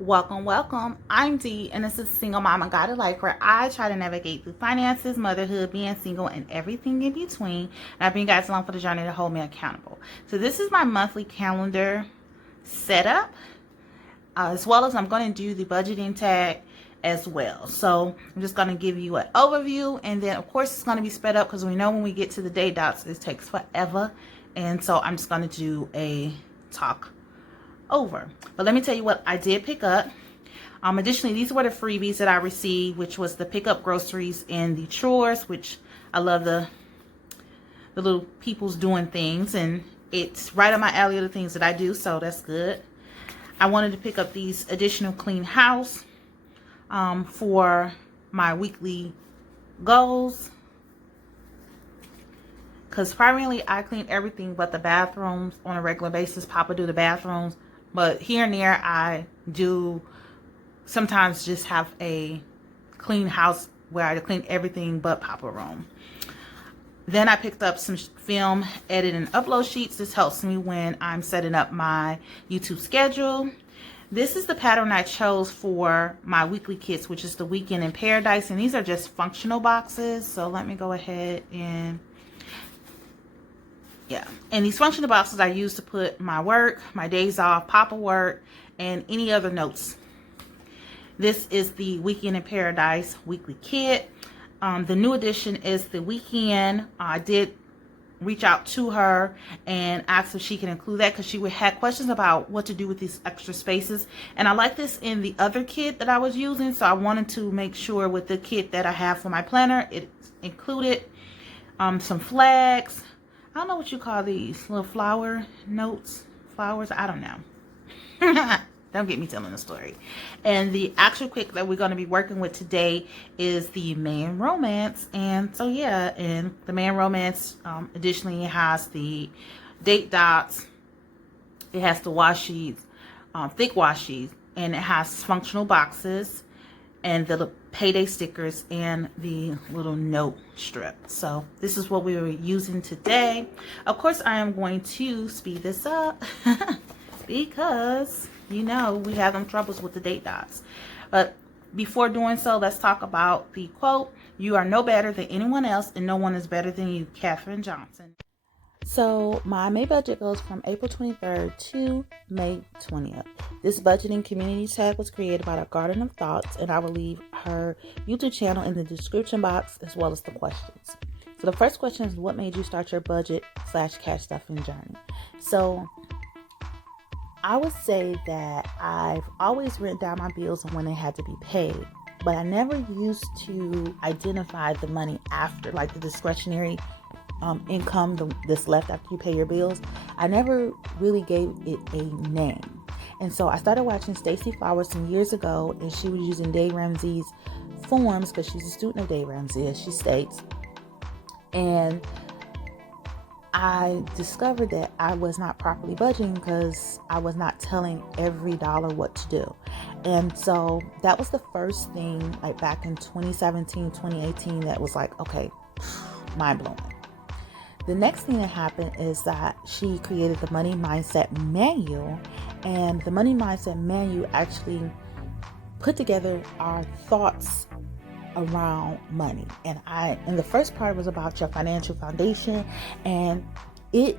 Welcome. I'm Dee, and this is Single Mama Guided Life, where I try to navigate through finances, motherhood, being single, and everything in between. And I bring you guys along for the journey to hold me accountable. So this is my monthly calendar setup, as well as I'm going to do the budgeting tag as well. So I'm just going to give you an overview, and then of course it's going to be sped up because we know when we get to the day dots, it takes forever. And so I'm just going to do a talk over. But let me tell you what I did pick up. Additionally, these were the freebies that I received, which was the pick up groceries and the chores, which I love the little people's doing things, and it's right on my alley of the things that I do, so that's good. I wanted to pick up these additional clean house for my weekly goals, because primarily I clean everything but the bathrooms on a regular basis. Papa do the bathrooms, but here and there I do sometimes just have a clean house where I clean everything but Papa room. Then I picked up some film edit and upload sheets. This helps me when I'm setting up my YouTube schedule. This is the pattern I chose for my weekly kits, which is the Weekend in Paradise, and these are just functional boxes. So let me go ahead and and these functional boxes I use to put my work, my days off, Papa work, and any other notes. This is the Weekend in Paradise weekly kit. The new addition is the Weekend. I did reach out to her and ask if she can include that, because she had questions about what to do with these extra spaces. And I like this in the other kit that I was using, so I wanted to make sure with the kit that I have for my planner, it included some flags. I don't know what you call these, little flower notes, flowers, I don't know. Don't get me telling the story. And the actual kit that we're going to be working with today is the Man Romance. And so yeah, and the Man Romance additionally has the date dots, it has the washi, thick washi, and it has functional boxes and the payday stickers and the little note strip. So this is what we were using today. Of course, I am going to speed this up because you know we have them troubles with the date dots. But before doing so, let's talk about the quote. You are no better than anyone else, and no one is better than you. Katherine Johnson. So my May budget goes from April 23rd to May 20th. This budgeting community tab was created by the Garden of Thoughts, and I will leave her YouTube channel in the description box as well as the questions. So the first question is, what made you start your budget/cash stuffing journey? So I would say that I've always written down my bills and when they had to be paid, but I never used to identify the money after, like the discretionary income that's left after you pay your bills. I never really gave it a name. And so I started watching Stacey Flowers some years ago, and she was using Dave Ramsey's forms, because she's a student of Dave Ramsey, as she states. And I discovered that I was not properly budgeting because I was not telling every dollar what to do. And so that was the first thing, like back in 2017, 2018, that was like, okay, mind blowing. The next thing that happened is that she created the Money Mindset Manual, and the Money Mindset Manual actually put together our thoughts around money. And the first part was about your financial foundation, and it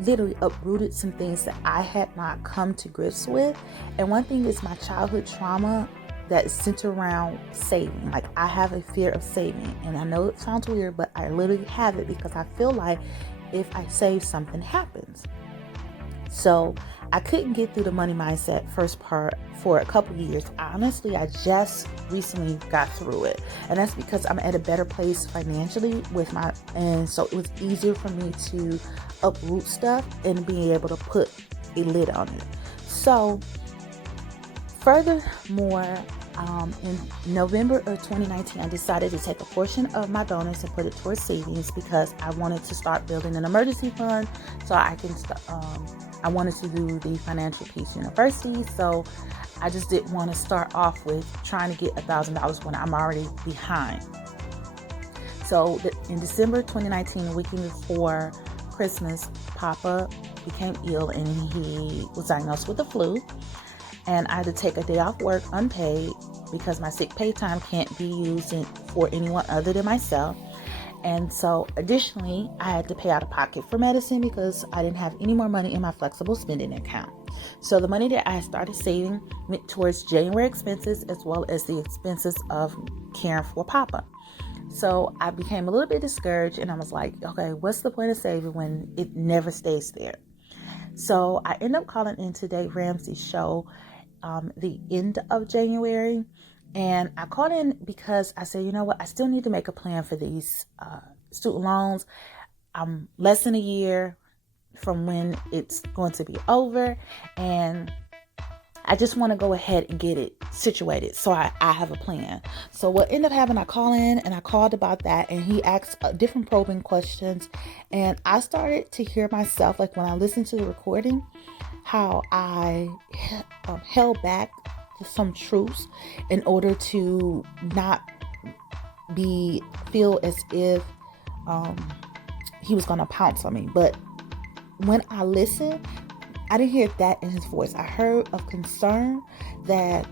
literally uprooted some things that I had not come to grips with. And one thing is my childhood trauma that is centered around saving. Like, I have a fear of saving, and I know it sounds weird, but I literally have it because I feel like if I save, something happens. So I couldn't get through the money mindset first part for a couple years. Honestly, I just recently got through it, and that's because I'm at a better place financially and so it was easier for me to uproot stuff and be able to put a lid on it. So furthermore, in November of 2019, I decided to take a portion of my bonus and put it towards savings, because I wanted to start building an emergency fund so I can I wanted to do the financial peace university. So I just didn't want to start off with trying to get $1,000 when I'm already behind. So in December 2019, the weekend before Christmas, Papa became ill and he was diagnosed with the flu. and I had to take a day off work unpaid because my sick pay time can't be used for anyone other than myself. And so additionally, I had to pay out of pocket for medicine because I didn't have any more money in my flexible spending account. So the money that I started saving went towards January expenses as well as the expenses of caring for Papa. So I became a little bit discouraged, and I was like, okay, what's the point of saving when it never stays there? So I ended up calling into Dave Ramsey's show the end of January. And I called in because I said, you know what, I still need to make a plan for these student loans. I'm less than a year from when it's going to be over, and I just want to go ahead and get it situated so I have a plan. So what ended up happening, I called in and I called about that, and he asked different probing questions, and I started to hear myself, like when I listened to the recording, how I held back some truths in order to not feel as if he was going to pounce on me. But when I listened, I didn't hear that in his voice. I heard of concern that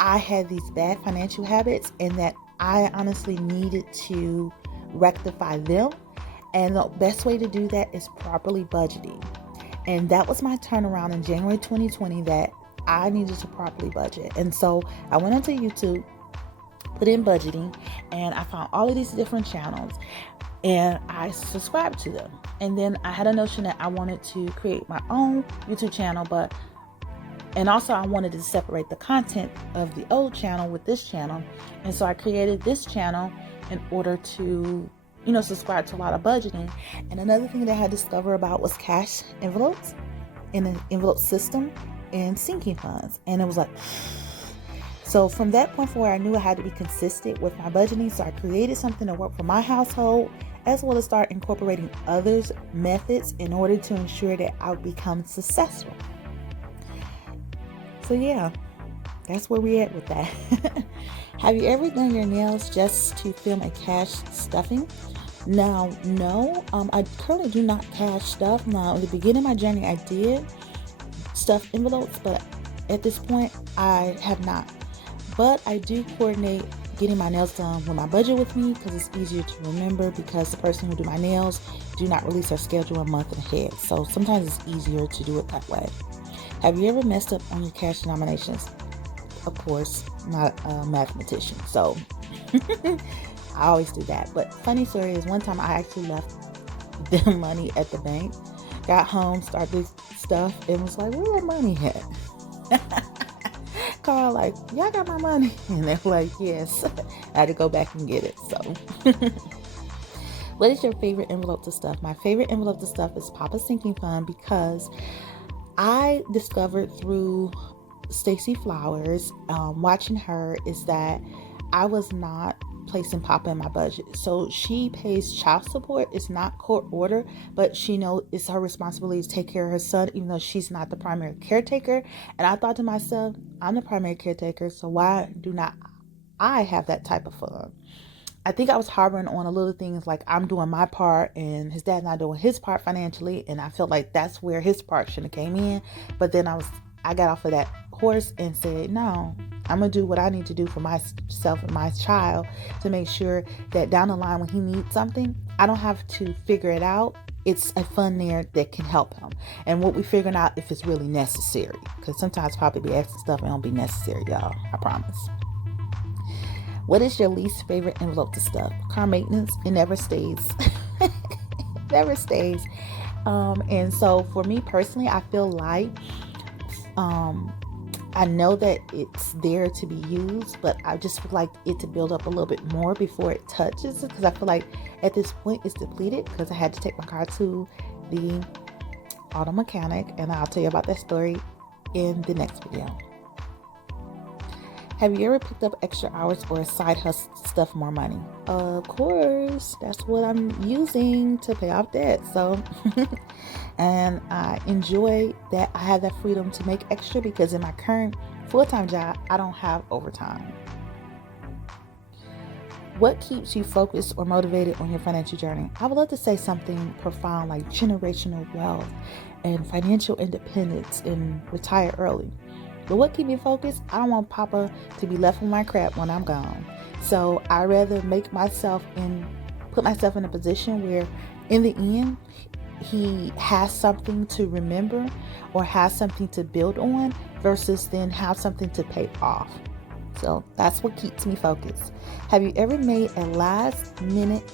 I had these bad financial habits and that I honestly needed to rectify them. And the best way to do that is properly budgeting. And that was my turnaround in January 2020, that I needed to properly budget. And so I went onto YouTube, put in budgeting, and I found all of these different channels, and I subscribed to them. And then I had a notion that I wanted to create my own YouTube channel, and also I wanted to separate the content of the old channel with this channel. And so I created this channel in order to, subscribe to a lot of budgeting. And another thing that I had discovered about was cash envelopes in an envelope system and sinking funds. And it was like, so from that point forward, I knew I had to be consistent with my budgeting. So I created something that worked for my household, as well as start incorporating others' methods in order to ensure that I would become successful. So yeah, that's where we're at with that. Have you ever done your nails just to film a cash stuffing? Now, no, I currently do not cash stuff. Now, in the beginning of my journey, I did stuff envelopes, but at this point, I have not. But I do coordinate getting my nails done with my budget with me, because it's easier to remember, because the person who do my nails do not release their schedule a month ahead. So sometimes it's easier to do it that way. Have you ever messed up on your cash denominations? Of course, not a mathematician, so I always do that. But funny story is, one time I actually left the money at the bank, got home, started stuff, and was like, where that money at? Call like, y'all got my money? And they're like, yes. I had to go back and get it. So what is your favorite envelope to stuff? My favorite envelope to stuff is Papa's sinking fund, because I discovered through Stacey Flowers, watching her, is that I was not placing Papa in my budget. So she pays child support. It's not court order, but she knows it's her responsibility to take care of her son, even though she's not the primary caretaker. And I thought to myself, I'm the primary caretaker, so why do not I have that type of fund? I think I was harboring on a little things like I'm doing my part and his dad not doing his part financially, and I felt like that's where his part should have came in. But then I got off of that horse and said, no, I'm gonna do what I need to do for myself and my child to make sure that down the line when he needs something, I don't have to figure it out. It's a fund there that can help him, and what we figuring out if it's really necessary, because sometimes Papa be asking stuff and it don't be necessary, y'all, I promise. What is your least favorite envelope to stuff? Car maintenance. It never stays. It never stays. And so for me personally, I feel like I know that it's there to be used, but I just would like it to build up a little bit more before it touches it, because I feel like at this point it's depleted, because I had to take my car to the auto mechanic, and I'll tell you about that story in the next video. Have you ever picked up extra hours or a side hustle to stuff more money? Of course, that's what I'm using to pay off debt. So, and I enjoy that I have that freedom to make extra, because in my current full-time job, I don't have overtime. What keeps you focused or motivated on your financial journey? I would love to say something profound like generational wealth and financial independence and retire early. But what keep me focused? I don't want Papa to be left with my crap when I'm gone. So I rather put myself in a position where in the end he has something to remember or has something to build on versus then have something to pay off. So that's what keeps me focused. Have you ever made a last minute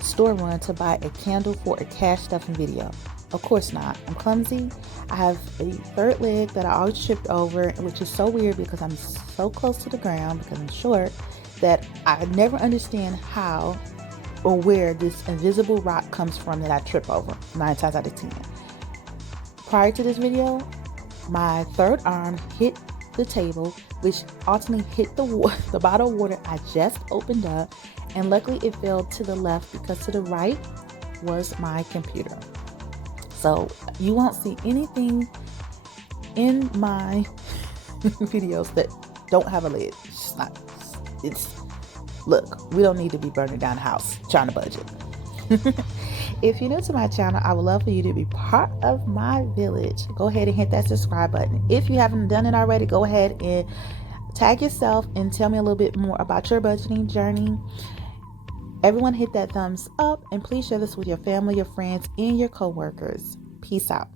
store run to buy a candle for a cash stuffing video? Of course not. I'm clumsy. I have a third leg that I always tripped over, which is so weird because I'm so close to the ground because I'm short that I never understand how or where this invisible rock comes from that I trip over 9 times out of 10. Prior to this video, my third arm hit the table, which ultimately hit the bottle of water I just opened up, and luckily it fell to the left because to the right was my computer. So you won't see anything in my videos that don't have a lid. It's just not. Look, we don't need to be burning down the house trying to budget. If you're new to my channel, I would love for you to be part of my village. Go ahead and hit that subscribe button. If you haven't done it already, go ahead and tag yourself and tell me a little bit more about your budgeting journey. Everyone hit that thumbs up and please share this with your family, your friends, and your coworkers. Peace out.